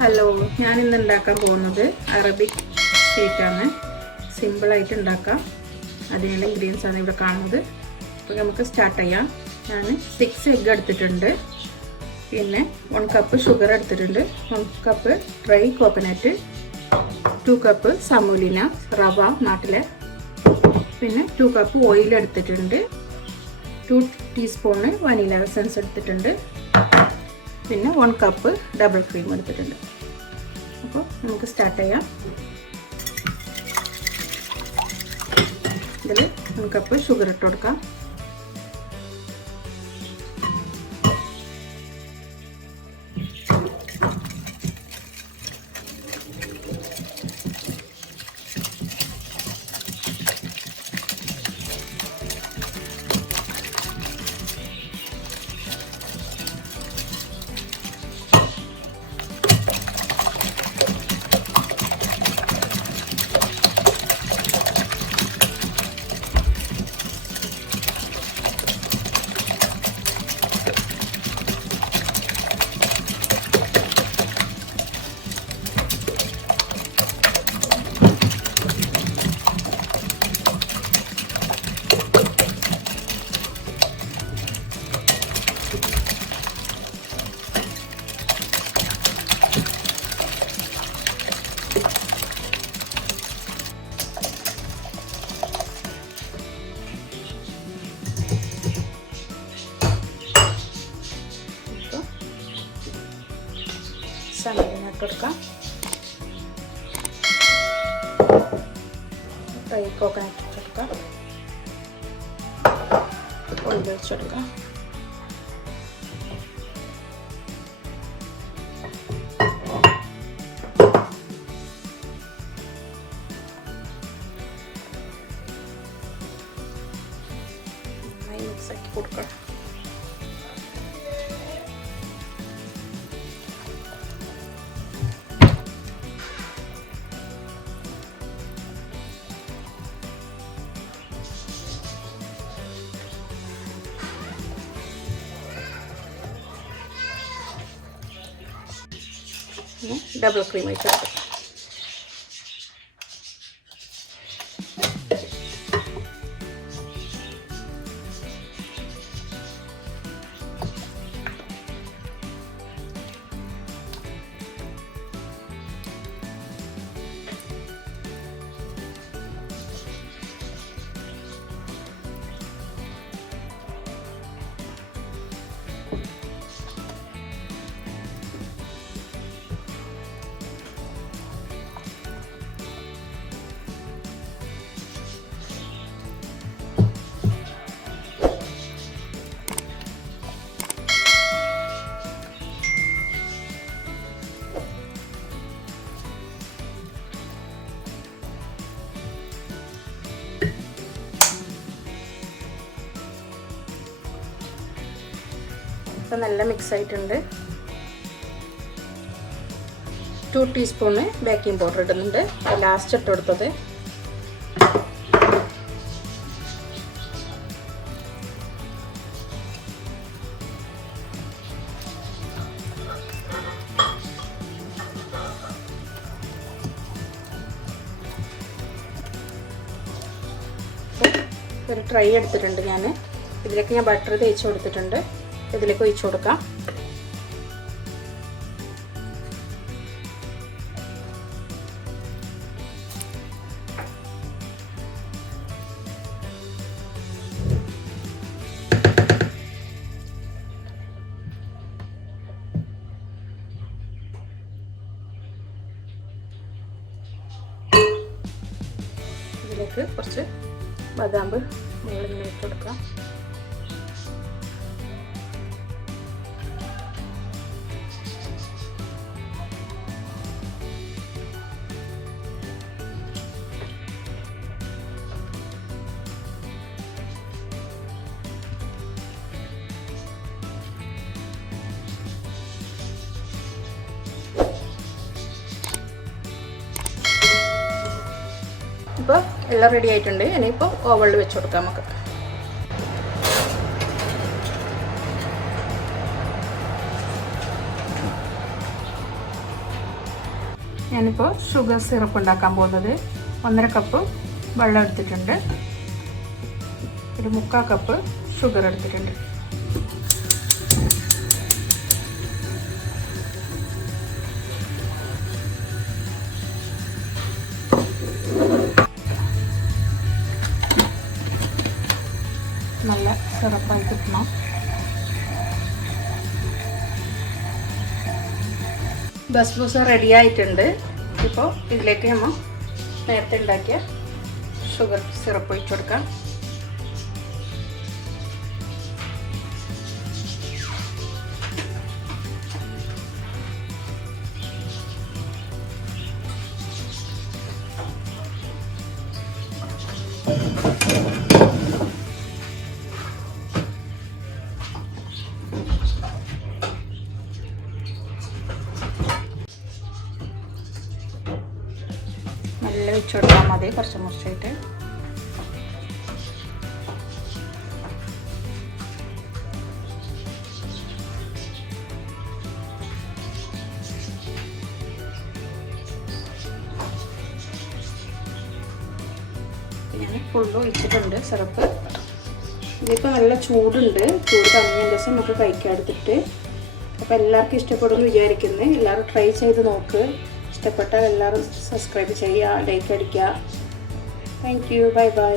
Hello, ഞാനിന്ന് ഉണ്ടാക്കാൻ പോകുന്നത് അറബിക് സ്വീറ്റാണ്. സിമ്പിളായിട്ട് ഉണ്ടാക്കാം. അതിനുള്ള ഇൻഗ്രീഡിയൻസ് ആണ് ഇവിടെ കാണുന്നത്. അപ്പോൾ നമുക്ക് സ്റ്റാർട്ട് ചെയ്യാം. ഞാൻ 6 എഗ്ഗ് എടുത്തിട്ടുണ്ട്. പിന്നെ 1 കപ്പ് ഷുഗർ എടുത്തിട്ടുണ്ട്. 1 കപ്പ് ഡ്രൈ കോക്കനട്ട്, 2 കപ്പ് സമൂലിന റവ നാട്ടിലെ, പിന്നെ 2 കപ്പ് ഓയിൽ എടുത്തിട്ടുണ്ട്, 2 ടീസ്പൂണ് വനില എസൻസ് എടുത്തിട്ടുണ്ട്, പിന്നെ 1 കപ്പ് ഡബിൾ ക്രീം എടുത്തിട്ടുണ്ട്. അപ്പോൾ നമുക്ക് സ്റ്റാർട്ട് ചെയ്യാം. ഇതിൽ 1 കപ്പ് ഷുഗർ ഇട്ട് കൊടുക്കാം. സമൂലിന ഇട്ട് കൊടുക്കാം. ഡ്രൈ കോക്കനട്ട് ഇട്ട് കൊടുക്കാം. ഓയിൽ ഒഴിച്ച് കൊടുക്കാം. നന്നായി മിക്സ് ആക്കി കൊടുക്കണം. ഡബിൾ ക്രീം ഒഴിച്ച് കൊടുക്കാം. ഇപ്പം നല്ല മിക്സ് ആയിട്ടുണ്ട്. 2 ടീസ്പൂണ് ബേക്കിംഗ് പൗഡർ ഇടുന്നുണ്ട്. ലാസ്റ്റ് ഇട്ട് കൊടുത്തത്. ഒരു ട്രൈ എടുത്തിട്ടുണ്ട് ഞാൻ. ഇതിലേക്ക് ഞാൻ ബട്ടർ തേച്ച് കൊടുത്തിട്ടുണ്ട്. ഇതിലേക്ക് ഒഴിച്ചു കൊടുക്കാം. ഇതിലേക്ക് കുറച്ച് ബദാം മുകളിൽ ഇട്ട് കൊടുക്കാം. ഇപ്പോൾ എല്ലാം റെഡി ആയിട്ടുണ്ട്. ഇനിയിപ്പോൾ ഓവനിൽ വെച്ച് കൊടുക്കാം നമുക്ക്. ഞാനിപ്പോൾ ഷുഗർ സിറപ്പ് ഉണ്ടാക്കാൻ പോകുന്നത് 1.5 കപ്പ് വെള്ളം എടുത്തിട്ടുണ്ട്. ഒരു 3/4 കപ്പ് ഷുഗർ എടുത്തിട്ടുണ്ട്. നല്ല സിറപ്പായി കിട്ടണം. ബസ്ബൂസ റെഡി ആയിട്ടുണ്ട്. ഇപ്പോൾ ഇതിലേക്ക് നമ്മൾ നേരത്തെ ഉണ്ടാക്കിയ ഷുഗർ സിറപ്പ് ഒഴിച്ചു കൊടുക്കാം. നല്ല ഒഴിച്ചു കൊടുത്താൽ മതി, കുറച്ച് മുറിച്ചായിട്ട്. ഞാൻ ഫുള്ള് ഒഴിച്ചിട്ടുണ്ട് സിറപ്പ്. ഇതിപ്പോൾ നല്ല ചൂടുണ്ട്. ചൂട് കമ്മിയതിന് ശേഷം നമുക്ക് കഴിക്കാൻ എടുത്തിട്ട്. അപ്പോൾ എല്ലാവർക്കും ഇഷ്ടപ്പെടുമെന്ന് വിചാരിക്കുന്നത്. എല്ലാവരും ട്രൈ ചെയ്ത് നോക്ക്. ഇഷ്ടപ്പെട്ടാൽ എല്ലാവരും സബ്സ്ക്രൈബ് ചെയ്യുക, ലൈക്ക് അടിക്കുക. Thank you. Bye bye.